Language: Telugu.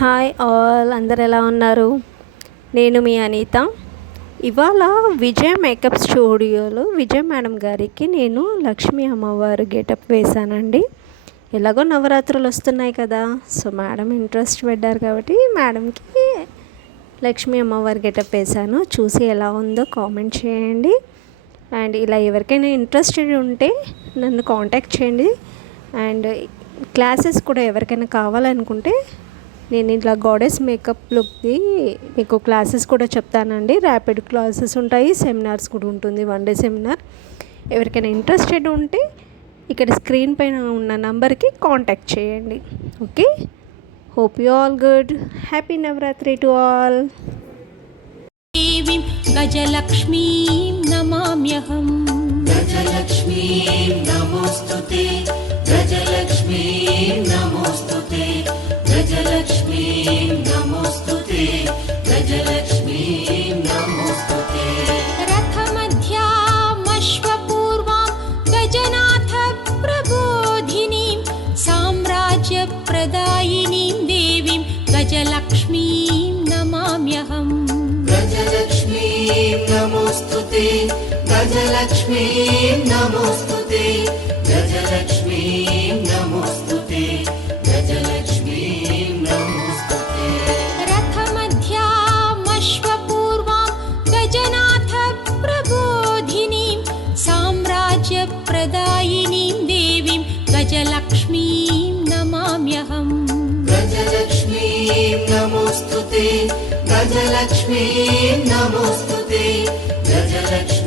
హాయ్ ఆల్, అందరు ఎలా ఉన్నారు? నేను మీ అనిత. ఇవాళ విజయ్ మేకప్ స్టూడియోలో విజయ్ మేడం గారికి నేను లక్ష్మీ అమ్మవారు గెటప్ వేశానండి. ఎలాగో నవరాత్రులు వస్తున్నాయి కదా, సో మేడం ఇంట్రెస్ట్ పెట్టారు కాబట్టి మేడంకి లక్ష్మీ అమ్మవారి గెటప్ వేశాను. చూసి ఎలా ఉందో కామెంట్ చేయండి. అండ్ ఇలా ఎవరికైనా ఇంట్రెస్టెడ్ ఉంటే నన్ను కాంటాక్ట్ చేయండి. అండ్ క్లాసెస్ కూడా ఎవరికైనా కావాలనుకుంటే నేను ఇట్లా గాడెస్ మేకప్ లుక్ది మీకు క్లాసెస్ కూడా చెప్తానండి. ర్యాపిడ్ క్లాసెస్ ఉంటాయి, సెమినార్స్ కూడా ఉంటుంది, 1 డే సెమినార్. ఎవరికైనా ఇంట్రెస్టెడ్ ఉంటే ఇక్కడ స్క్రీన్ పైన ఉన్న నంబర్కి కాంటాక్ట్ చేయండి. Okay, hope you all good. Happy Navratri to all. గజలక్ష్మీం నమామ్యహం. గజలక్ష్మీం నమోస్తుతే, గజలక్ష్మీం నమోస్తుతే, గజలక్ష్మీం నమోస్తుతే, గజలక్ష్మీం నమోస్తుతే. రథమధ్యామశ్వపూర్వాం గజనాథ ప్రబోధినీం సామ్రాజ్యప్రదాయినీం దేవీం గజలక్ష్మీం నమామ్యహం. గజలక్ష్మీం నమోస్తుతే, గజలక్ష్మీం నమోస్తుతే, గజలక్ష్మీం నమోస్తుతే, గజలక్ష్మీం నమోస్తుతే. రథమధ్యామశ్వపూర్వాం గజనాథ ప్రబోధినీం సామ్రాజ్యప్రదాయినీం దేవీం గజలక్ష్మీం నమామ్యహం. గజలక్ష్మీం నమోస్తుతే, గజలక్ష్మీం నమోస్తుతే, గజలక్ష్మీం